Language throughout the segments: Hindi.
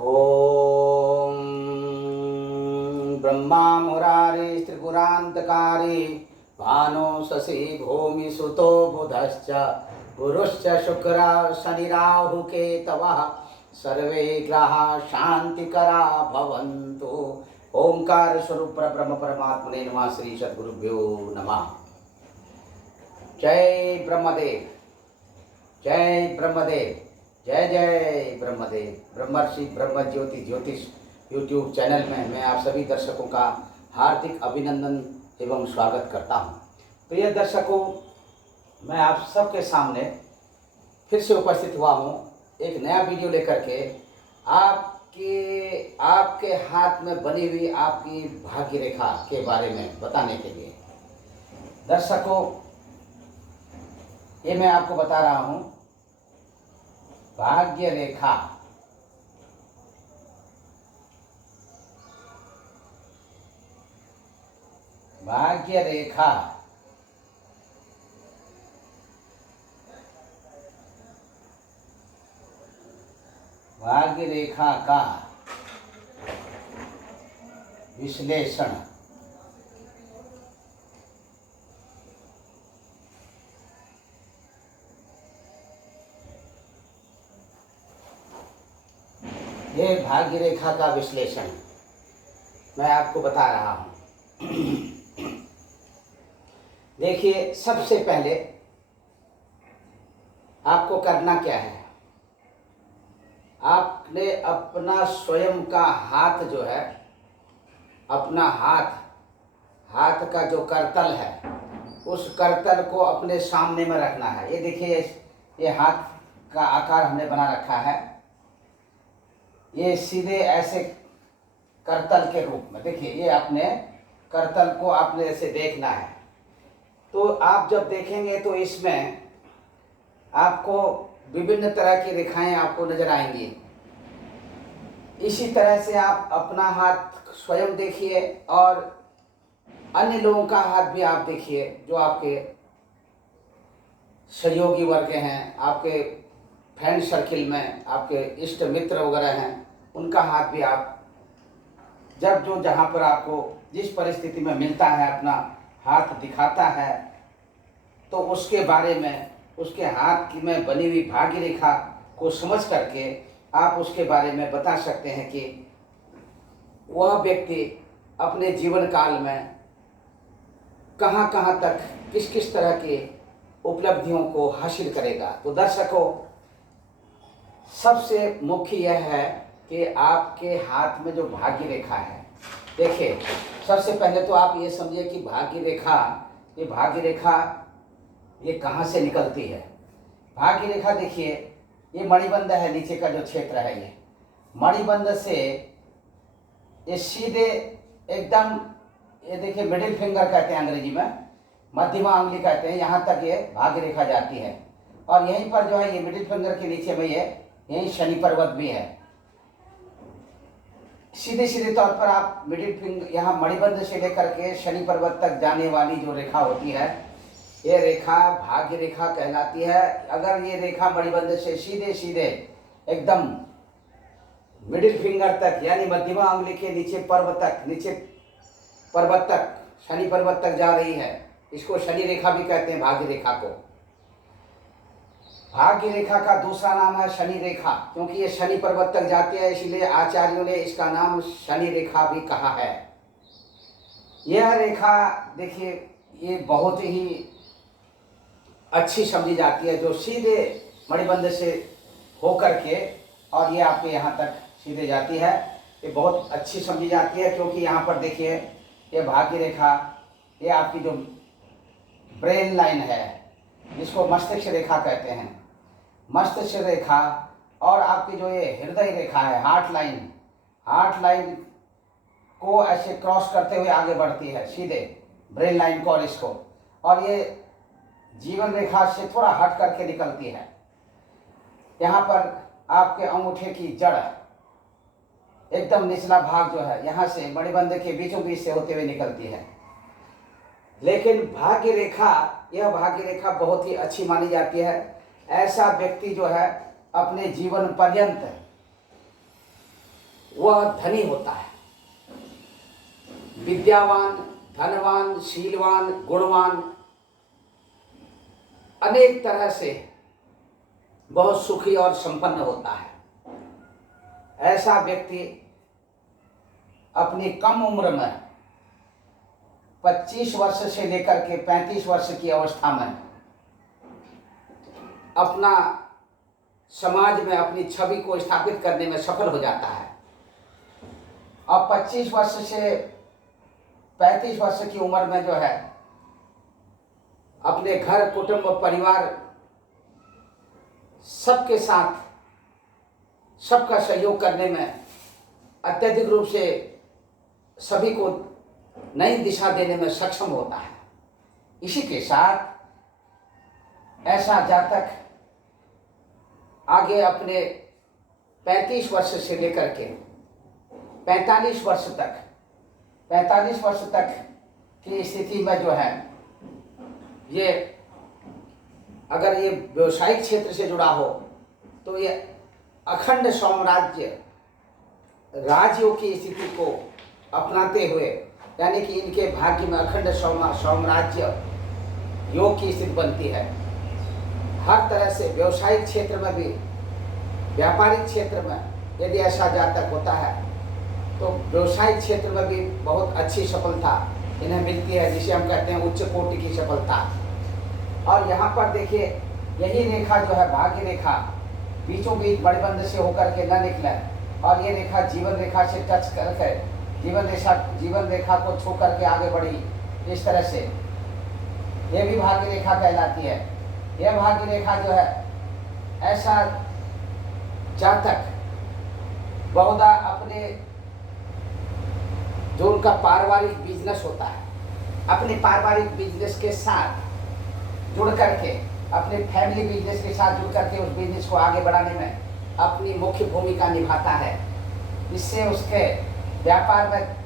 ॐ ब्रह्मा मुरारी त्रिपुरान्तकारी भानो शशि भूमिसुतो बुधश्च गुरुश्च शुक्र शनिराहु केतवः सर्वे ग्रहाः शांतिकरा भवन्तु। ओंकार स्वरूप ब्रह्म परमात्मने नमः। श्री सद्गुरुभ्यो नमः। जय ब्रह्मदेव, जय ब्रह्मदेव, जय जय ब्रह्मदेव। ब्रह्मर्षि ब्रह्म ज्योति ज्योतिष यूट्यूब चैनल में मैं आप सभी दर्शकों का हार्दिक अभिनंदन एवं स्वागत करता हूं। प्रिय दर्शकों, मैं आप सबके सामने फिर से उपस्थित हुआ हूं एक नया वीडियो लेकर के आपके हाथ में बनी हुई आपकी भाग्य रेखा के बारे में बताने के लिए। दर्शकों, ये मैं आपको बता रहा हूं भाग्य रेखा। भाग्य रेखा भाग्य रेखा का विश्लेषण। ये भाग्य रेखा का विश्लेषण मैं आपको बता रहा हूं। देखिए, सबसे पहले आपको करना क्या है, आपने अपना स्वयं का हाथ जो है, अपना हाथ का जो करतल है, उस करतल को अपने सामने में रखना है। ये देखिए, ये हाथ का आकार हमने बना रखा है। ये सीधे ऐसे करतल के रूप में, देखिए, ये आपने करतल को आपने ऐसे देखना है। तो आप जब देखेंगे तो इसमें आपको विभिन्न तरह की रेखाएं आपको नजर आएंगी। इसी तरह से आप अपना हाथ स्वयं देखिए और अन्य लोगों का हाथ भी आप देखिए, जो आपके सहयोगी वर्ग हैं, आपके फ्रेंड सर्किल में आपके इष्ट मित्र वगैरह हैं, उनका हाथ भी आप जब जो जहाँ पर आपको जिस परिस्थिति में मिलता है अपना हाथ दिखाता है, तो उसके बारे में, उसके हाथ की में बनी हुई भाग्य रेखा को समझ करके आप उसके बारे में बता सकते हैं कि वह व्यक्ति अपने जीवन काल में कहाँ कहाँ तक किस किस तरह के उपलब्धियों को हासिल करेगा। तो दर्शकों, सबसे मुख्य यह है कि आपके हाथ में जो भाग्य रेखा है, देखिए, सबसे पहले तो आप ये समझिए कि भाग्य रेखा ये कहाँ से निकलती है। भाग्य रेखा देखिए, ये मणिबंध है, नीचे का जो क्षेत्र है, ये मणिबंध से ये सीधे एकदम, ये देखिए, मिडिल फिंगर कहते हैं अंग्रेजी में, मध्यमा अंगुली कहते हैं, यहाँ तक ये भाग्य रेखा जाती है। और यहीं पर जो है, ये मिडिल फिंगर के नीचे में ये यहीं शनि पर्वत भी है। सीधे सीधे तौर पर आप मिडिल फिंगर, यहाँ मणिबंध से लेकर के शनि पर्वत तक जाने वाली जो रेखा होती है, ये रेखा भाग्य रेखा कहलाती है। अगर ये रेखा मणिबंध से सीधे सीधे एकदम मिडिल फिंगर तक, यानी मध्यमा अंगुली के नीचे पर्वत तक, शनि पर्वत तक जा रही है, इसको शनि रेखा भी कहते हैं। भाग्य रेखा को, भाग्य रेखा का दूसरा नाम है शनि रेखा, क्योंकि ये शनि पर्वत तक जाती है, इसलिए आचार्यों ने इसका नाम शनि रेखा भी कहा है। यह रेखा देखिए, ये बहुत ही अच्छी समझी जाती है, जो सीधे मणिबंध से होकर के और ये आपके यहाँ तक सीधे जाती है। ये बहुत अच्छी समझी जाती है, क्योंकि यहाँ पर देखिए, ये भाग्य रेखा, ये आपकी जो ब्रेन लाइन है, जिसको मस्तिष्क रेखा कहते हैं, मस्तिष्क रेखा, और आपकी जो ये हृदय रेखा है, हार्ट लाइन को ऐसे क्रॉस करते हुए आगे बढ़ती है सीधे ब्रेन लाइन को और इसको, और ये जीवन रेखा से थोड़ा हट करके निकलती है। यहाँ पर आपके अंगूठे की जड़, एकदम निचला भाग जो है, यहाँ से मणिबंध के बीचों बीच से होते हुए निकलती है। लेकिन भाग्य रेखा, यह भाग्य रेखा बहुत ही अच्छी मानी जाती है। ऐसा व्यक्ति जो है अपने जीवन पर्यंत वह धनी होता है, विद्यावान, धनवान, शीलवान, गुणवान, अनेक तरह से बहुत सुखी और संपन्न होता है। ऐसा व्यक्ति अपनी कम उम्र में 25 वर्ष से लेकर के 35 वर्ष की अवस्था में अपना समाज में अपनी छवि को स्थापित करने में सफल हो जाता है। अब 25 वर्ष से 35 वर्ष की उम्र में जो है अपने घर, कुटुंब, परिवार सबके साथ सबका सहयोग करने में अत्यधिक रूप से सभी को नई दिशा देने में सक्षम होता है। इसी के साथ ऐसा जातक आगे अपने 35 वर्ष से लेकर के 45 वर्ष तक की स्थिति में जो है ये अगर ये व्यवसायिक क्षेत्र से जुड़ा हो तो ये अखंड साम्राज्य राज्यों की स्थिति को अपनाते हुए, यानी कि इनके भाग्य में अखंड साम्राज्य योग की स्थिति बनती है। हर तरह से व्यवसायिक क्षेत्र में भी, व्यापारिक क्षेत्र में यदि ऐसा जातक होता है तो व्यवसायिक क्षेत्र में भी बहुत अच्छी सफलता इन्हें मिलती है, जिसे हम कहते हैं उच्च कोटि की सफलता। और यहाँ पर देखिए, यही रेखा जो है भाग्य रेखा बीचों बीच बड़बंद से होकर के न निकले और ये रेखा जीवन रेखा से टच करके जीवन रेखा को छू करके आगे बढ़ी, इस तरह से ये भी भाग्य रेखा कहलाती है। यह भाग्य रेखा जो है ऐसा जातक बहुधा अपने जो उनका पारिवारिक बिजनेस होता है, अपने पारिवारिक बिजनेस के साथ जुड़ करके, अपने फैमिली बिजनेस के साथ जुड़ करके उस बिजनेस को आगे बढ़ाने में अपनी मुख्य भूमिका निभाता है। इससे उसके व्यापार में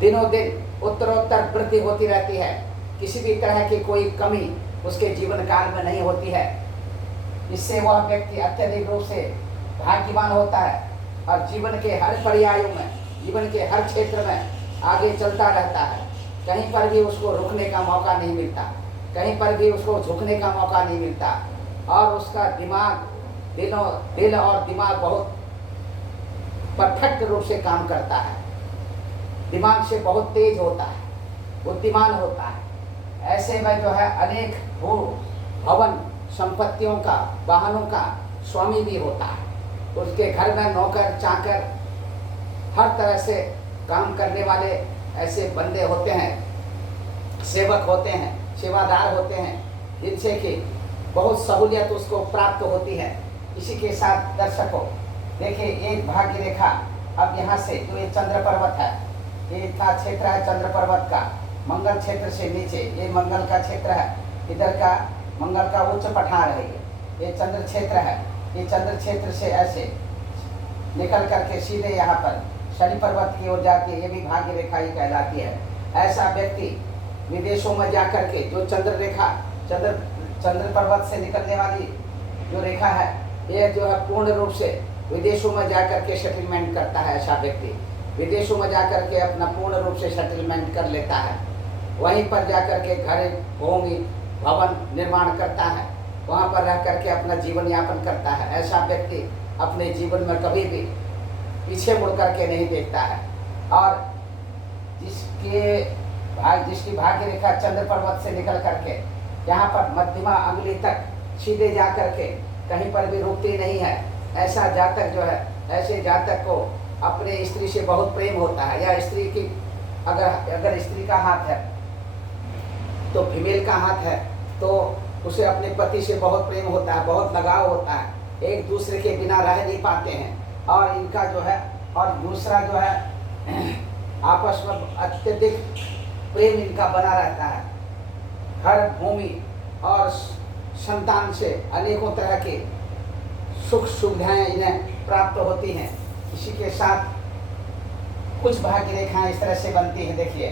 दिनों दिन उत्तरोत्तर वृद्धि होती रहती है, किसी भी तरह की कोई कमी उसके जीवन काल में नहीं होती है। इससे वह व्यक्ति अत्यधिक रूप से भाग्यवान होता है और जीवन के हर पर्यायों में, जीवन के हर क्षेत्र में आगे चलता रहता है। कहीं पर भी उसको रुकने का मौका नहीं मिलता, कहीं पर भी उसको झुकने का मौका नहीं मिलता और उसका दिमाग, दिल और दिमाग बहुत परफेक्ट रूप से काम करता है। दिमाग से बहुत तेज होता है, बुद्धिमान होता है। ऐसे में जो है अनेक भवन संपत्तियों का, वाहनों का स्वामी भी होता है। उसके घर में नौकर चाकर हर तरह से काम करने वाले ऐसे बंदे होते हैं, सेवक होते हैं, सेवादार होते हैं, जिनसे कि बहुत सहूलियत उसको प्राप्त होती है। इसी के साथ दर्शकों देखिए, एक भाग्य रेखा अब यहाँ से जो ये चंद्र पर्वत है, ये का क्षेत्र है चंद्र पर्वत का, मंगल क्षेत्र से नीचे ये मंगल का क्षेत्र है, इधर का मंगल का उच्च पठार है, ये चंद्र क्षेत्र है। ये चंद्र क्षेत्र से ऐसे निकल करके सीधे यहाँ पर शनि पर्वत की ओर जाती है, ये भी भाग्य रेखा ही कहलाती है। ऐसा व्यक्ति विदेशों में जा करके जो चंद्र रेखा, चंद्र पर्वत से निकलने वाली जो रेखा है, ये जो है पूर्ण रूप से विदेशों में जा करके सेटलमेंट करता है। ऐसा व्यक्ति विदेशों में जा करके अपना पूर्ण रूप से सेटलमेंट कर लेता है, वहीं पर जा करके घर, भूमि, भवन निर्माण करता है, वहाँ पर रह करके अपना जीवन यापन करता है। ऐसा व्यक्ति अपने जीवन में कभी भी पीछे मुड़ करके नहीं देखता है और जिसकी भाग्य रेखा चंद्र पर्वत से निकल करके यहाँ पर मध्यमा अंगुली तक सीधे जा करके कहीं पर भी रुकती नहीं है। ऐसा जातक जो है, ऐसे जातक को अपने स्त्री से बहुत प्रेम होता है, या स्त्री की अगर स्त्री का हाथ है तो फीमेल का हाथ है तो उसे अपने पति से बहुत प्रेम होता है, बहुत लगाव होता है, एक दूसरे के बिना रह नहीं पाते हैं। और इनका जो है, और दूसरा जो है आपस में अत्यधिक प्रेम इनका बना रहता है। घर, भूमि और संतान से अनेकों तरह के सुख सुविधाएं इन्हें प्राप्त होती हैं। इसी के साथ कुछ भाग्य रेखाएं इस तरह से बनती हैं। देखिए,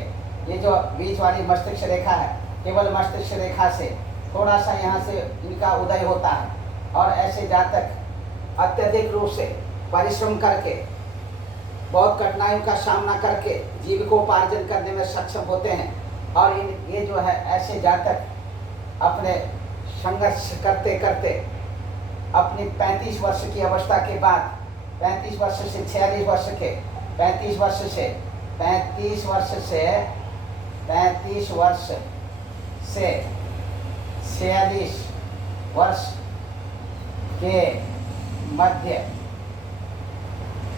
ये जो बीच वाली मस्तिष्क रेखा है, केवल मस्तिष्क रेखा से थोड़ा सा यहाँ से इनका उदय होता है और ऐसे जातक अत्यधिक रूप से परिश्रम करके, बहुत कठिनाइयों का सामना करके जीविकोपार्जन करने में सक्षम होते हैं। और ये जो है ऐसे जातक अपने संघर्ष करते करते अपनी 35 वर्ष की अवस्था के बाद 35 वर्ष से 46 वर्ष के 35 वर्ष से 46 वर्ष के मध्य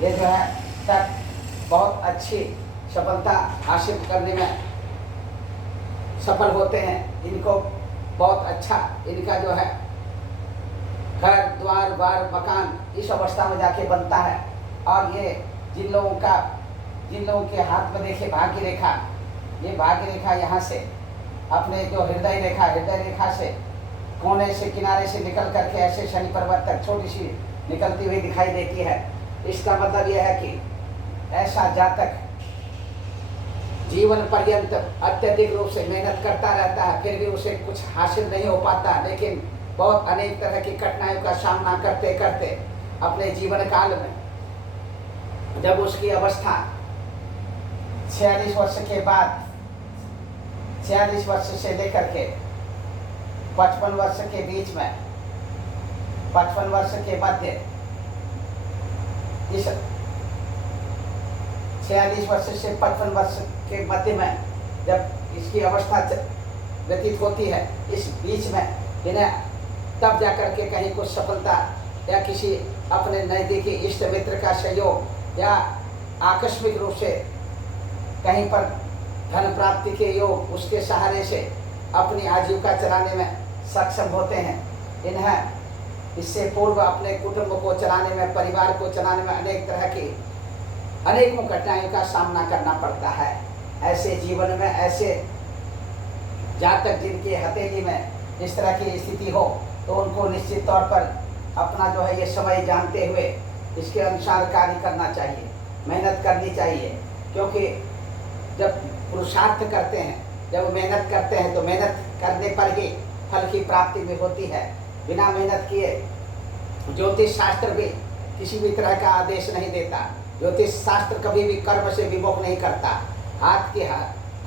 ये जो है तक बहुत अच्छी सफलता हासिल करने में सफल होते हैं। इनको बहुत अच्छा इनका जो है घर द्वार बार मकान इस अवस्था में जाके बनता है। और ये जिन लोगों के हाथ में देखे भाग्य रेखा, ये भाग्य रेखा यहाँ से अपने जो हृदय रेखा से कोने से किनारे से निकल करके ऐसे शनि पर्वत तक छोटी सी निकलती हुई दिखाई देती है। इसका मतलब यह है कि ऐसा जातक जीवन पर्यंत अत्यधिक रूप से मेहनत करता रहता है, फिर भी उसे कुछ हासिल नहीं हो पाता, लेकिन बहुत अनेक तरह की कठिनाइयों का सामना करते करते अपने जीवन काल में जब उसकी अवस्था 46 वर्ष के बाद 46 वर्ष से लेकर के 55 वर्ष के बीच में 55 वर्ष के मध्य इस 46 वर्ष से 55 वर्ष के मध्य में जब इसकी अवस्था व्यतीत होती है, इस बीच में इन्हें तब जाकर के कहीं कुछ सफलता या किसी अपने नज़दीकी इष्ट मित्र का सहयोग या आकस्मिक रूप से कहीं पर धन प्राप्ति के योग उसके सहारे से अपनी आजीविका चलाने में सक्षम होते हैं। इन्हें इससे पूर्व अपने कुटुंब को चलाने में, परिवार को चलाने में अनेक तरह की अनेकों कठिनाइयों का सामना करना पड़ता है। ऐसे जीवन में ऐसे जातक जिनकी हथेली में इस तरह की स्थिति हो तो उनको निश्चित तौर पर अपना जो है ये समय जानते हुए इसके अनुसार कार्य करना चाहिए, मेहनत करनी चाहिए। क्योंकि जब पुरुषार्थ करते हैं, जब मेहनत करते हैं तो मेहनत करने पर ही फल की प्राप्ति भी होती है। बिना मेहनत किए ज्योतिष शास्त्र भी किसी भी तरह का आदेश नहीं देता। ज्योतिष शास्त्र कभी भी कर्म से विमुख नहीं करता। हाथ की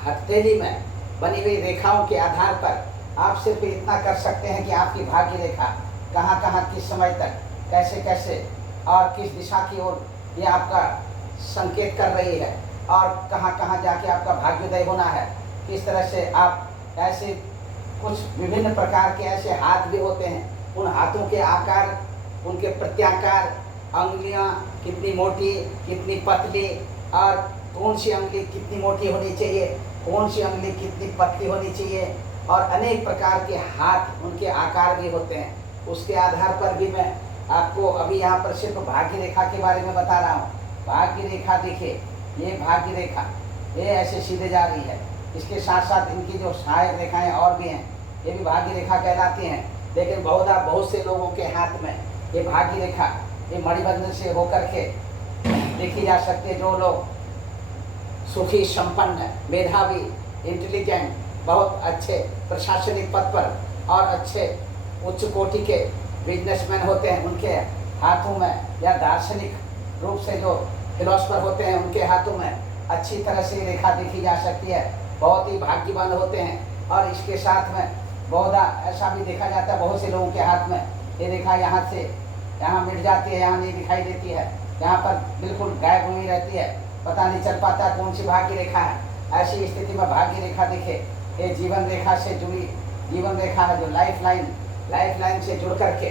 हथेली में बनी हुई रेखाओं के आधार पर आप सिर्फ इतना कर सकते हैं कि आपकी भाग्य रेखा कहाँ कहाँ किस समय तक कैसे कैसे और किस दिशा की ओर ये आपका संकेत कर रही है और कहाँ कहाँ जाके आपका भाग्योदय होना है। किस तरह से आप ऐसे कुछ विभिन्न प्रकार के ऐसे हाथ भी होते हैं, उन हाथों के आकार, उनके प्रत्याकार, अंगुलियाँ कितनी मोटी कितनी पतली और कौन सी अंगुली कितनी मोटी होनी चाहिए, कौन सी अंगुली कितनी पतली होनी चाहिए और अनेक प्रकार के हाथ उनके आकार भी होते हैं। उसके आधार पर भी मैं आपको अभी यहाँ पर सिर्फ भाग्य रेखा के बारे में बता रहा हूँ। भाग्य रेखा देखिए, ये भाग्य रेखा ये ऐसे सीधे जा रही है। इसके साथ साथ इनकी जो सहायक रेखाएं और भी हैं, ये भी भाग्य रेखा कहलाती हैं। लेकिन बहुत से लोगों के हाथ में ये भाग्य रेखा ये मणिबंधन से होकर के देखी जा सकती है। जो लोग सुखी, संपन्न, मेधावी, इंटेलिजेंट, बहुत अच्छे प्रशासनिक पद पर और अच्छे उच्च कोटि के बिजनेसमैन होते हैं, उनके हाथों में या दार्शनिक रूप से जो फिलोसफर होते हैं उनके हाथों में अच्छी तरह से रेखा देखी जा सकती है। बहुत ही भाग्यवान होते हैं। और इसके साथ में बहुधा ऐसा भी देखा जाता है, बहुत से लोगों के हाथ में ये रेखा यहाँ से यहाँ मिट जाती है, यहाँ नहीं दिखाई देती है, यहाँ पर बिल्कुल गायब हुई रहती है, पता नहीं चल पाता कौन सी भाग्य रेखा है। ऐसी स्थिति में भाग्य रेखा दिखे, ये जीवन रेखा से जुड़ी जीवन रेखा है, जो लाइफ लाइन से जुड़ करके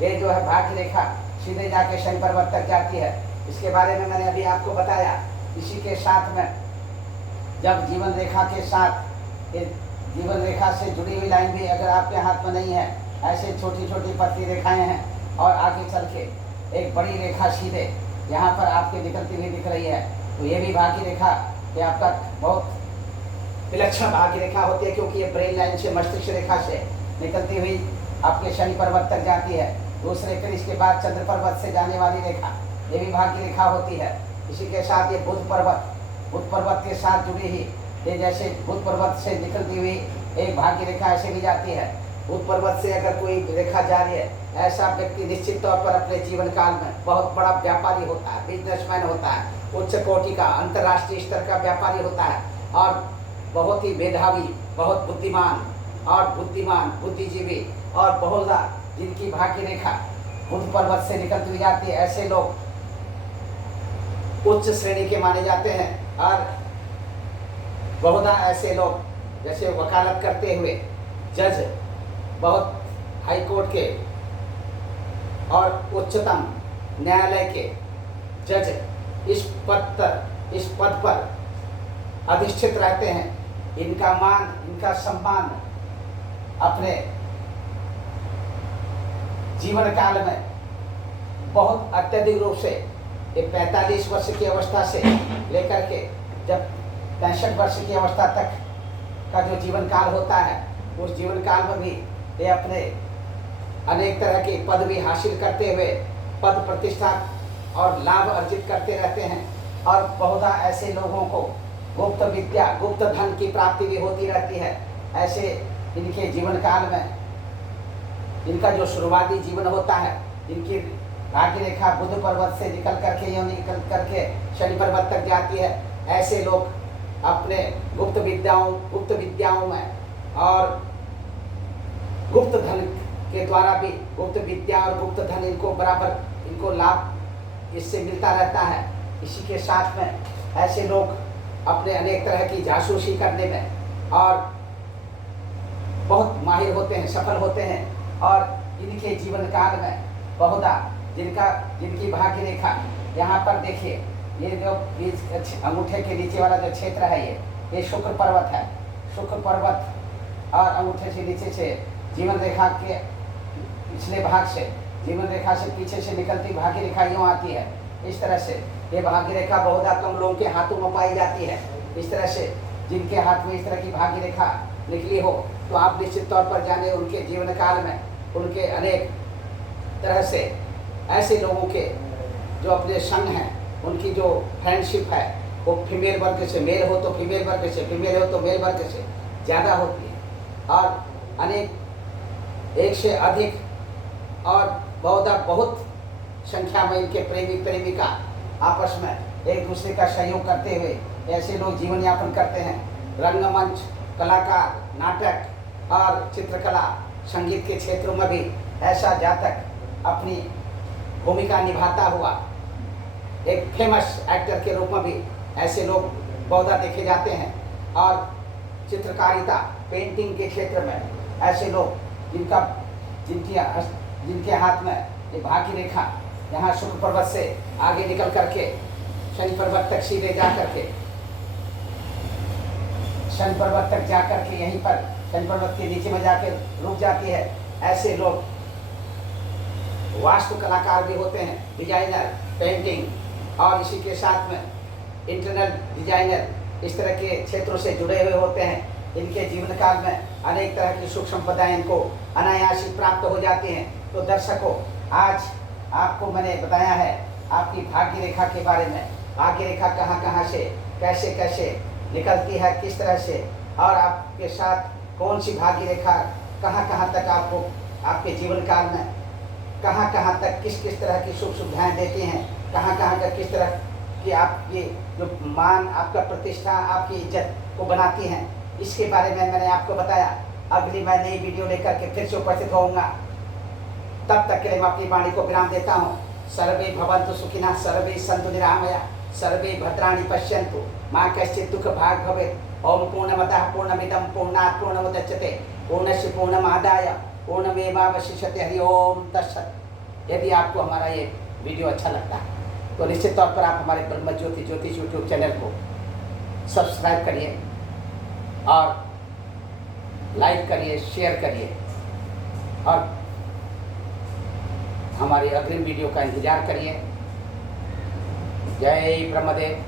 ये जो है भाग्य रेखा सीधे जाके शनि पर्वत तक जाती है। इसके बारे में मैंने अभी आपको बताया। इसी के साथ में जब जीवन रेखा के साथ ये जीवन रेखा से जुड़ी हुई लाइन भी अगर आपके हाथ में नहीं है, ऐसे छोटी छोटी पतली रेखाएं हैं और आगे चल के एक बड़ी रेखा सीधे यहाँ पर आपके निकलती हुई दिख रही है, तो ये भी भाग्य रेखा ये आपका बहुत विलक्षण भाग्य रेखा होती है। क्योंकि ये ब्रेन लाइन से, मस्तिष्क रेखा से निकलती हुई आपके शनि पर्वत तक जाती है। दूसरे फिर इसके बाद चंद्र पर्वत से जाने वाली रेखा ये भी भाग्य रेखा होती है। इसी के साथ ये बुध पर्वत के साथ जुड़ी ही ये जैसे बुध पर्वत से निकलती हुई एक भाग्य रेखा ऐसे भी जाती है। भूत पर्वत से अगर कोई रेखा जा रही है, ऐसा व्यक्ति निश्चित तौर पर अपने जीवन काल में बहुत बड़ा व्यापारी होता है, बिजनेसमैन होता है, उच्च कोटि का अंतर्राष्ट्रीय स्तर का व्यापारी होता है और बहुत ही मेधावी, बहुत बुद्धिमान बुद्धिजीवी और बहुत जिनकी भाग्य रेखा बुध पर्वत से निकलती हुई जाती है, ऐसे लोग उच्च श्रेणी के माने जाते हैं। और बहुधा ऐसे लोग जैसे वकालत करते हुए जज, बहुत हाई कोर्ट के और उच्चतम न्यायालय के जज इस पद पर अधिष्ठित रहते हैं। इनका मान, इनका सम्मान अपने जीवन काल में बहुत अत्यधिक रूप से 45 वर्ष की अवस्था से लेकर के जब 65 वर्ष की अवस्था तक का जो जीवन काल होता है, उस जीवन काल में भी ये अपने अनेक तरह के पद भी हासिल करते हुए पद प्रतिष्ठा और लाभ अर्जित करते रहते हैं। और बहुधा ऐसे लोगों को गुप्त विद्या, गुप्त धन की प्राप्ति भी होती रहती है। ऐसे इनके जीवन काल में इनका जो शुरुआती जीवन होता है, इनकी भाग्य रेखा बुध पर्वत से निकल करके शनि पर्वत तक जाती है। ऐसे लोग अपने गुप्त विद्याओं में और गुप्त धन के द्वारा भी, गुप्त विद्या और गुप्त धन इनको बराबर, इनको लाभ इससे मिलता रहता है। इसी के साथ में ऐसे लोग अपने अनेक तरह की जासूसी करने में और बहुत माहिर होते हैं, सफल होते हैं। और इनके जीवन काल में बहुधा जिनकी भाग्य रेखा, यहाँ पर देखिए, ये जो अंगूठे के नीचे वाला जो क्षेत्र है, ये शुक्र पर्वत है। शुक्र पर्वत और अंगूठे से नीचे से जीवन रेखा के पिछले भाग से, जीवन रेखा से पीछे से निकलती भाग्य रेखा यूँ आती है। इस तरह से ये भाग्य रेखा बहुधा कम लोगों के हाथों में पाई जाती है। इस तरह से जिनके हाथ में इस तरह की भाग्य रेखा निकली हो, तो आप निश्चित तौर पर जाने उनके जीवन काल में उनके अनेक तरह से ऐसे लोगों के जो अपने संग हैं, उनकी जो फ्रेंडशिप है, वो फीमेल वर्ग से मेल हो तो फीमेल वर्ग से, फीमेल हो तो मेल वर्ग से ज़्यादा होती है। और अनेक एक से अधिक और बहुत संख्या में इनके प्रेमी प्रेमिका आपस में एक दूसरे का सहयोग करते हुए ऐसे लोग जीवन यापन करते हैं। रंगमंच, कलाकार, नाटक और चित्रकला, संगीत के क्षेत्रों में भी ऐसा जातक अपनी भूमिका निभाता हुआ एक फेमस एक्टर के रूप में भी ऐसे लोग बहुधा देखे जाते हैं। और चित्रकारिता, पेंटिंग के क्षेत्र में ऐसे लोग जिनके हाथ में ये भाग्य रेखा यहाँ शुक्र पर्वत से आगे निकल करके शनि पर्वत तक सीधे जा करके शनि पर्वत तक जा करके यहीं पर शनि पर्वत के नीचे में जाकर रुक जाती है। ऐसे लोग वास्तु कलाकार भी होते हैं, डिजाइनर, पेंटिंग और इसी के साथ में इंटरनल डिजाइनर, इस तरह के क्षेत्रों से जुड़े हुए होते हैं। इनके जीवन काल में अनेक तरह की सुख संपदाएं इनको अनायास ही प्राप्त हो जाती हैं। तो दर्शकों, आज आपको मैंने बताया है आपकी भाग्य रेखा के बारे में। भाग्य रेखा कहाँ कहाँ से कैसे कैसे निकलती है, किस तरह से, और आपके साथ कौन सी भाग्य रेखा कहाँ कहाँ तक आपको आपके जीवन काल में कहाँ कहाँ तक किस किस तरह की सुख सुविधाएँ देती हैं, कहाँ कहाँ का किस तरह की आपकी जो मान, आपका प्रतिष्ठा, आपकी इज्जत को बनाती हैं, इसके बारे में मैंने आपको बताया। अगली मैं नई वीडियो लेकर के फिर से उपस्थित होऊंगा। तब तक के लिए मैं अपनी वाणी को विराम देता हूँ। सर्वे भवन्तु सुखिनः, सर्वे सन्तु निरामया, सर्वे भद्राणि पश्यन्तु मां कश्चित् दुःख भाग् भवेत्। ओम पूर्णमतः पूर्णमिदं पूर्णात् पूर्णमुदच्यते पूर्णस्य पूर्णमादाय पूर्णमेवावशिष्यते। हरि ओम तत्सत्। यदि आपको हमारा ये वीडियो अच्छा लगता है तो निश्चित तौर पर आप हमारे ब्रह्म ज्योति ज्योतिष यूट्यूब चैनल को सब्सक्राइब करिए और लाइक करिए, शेयर करिए और हमारी अग्रिम वीडियो का इंतजार करिए। जय ब्रह्मदेव।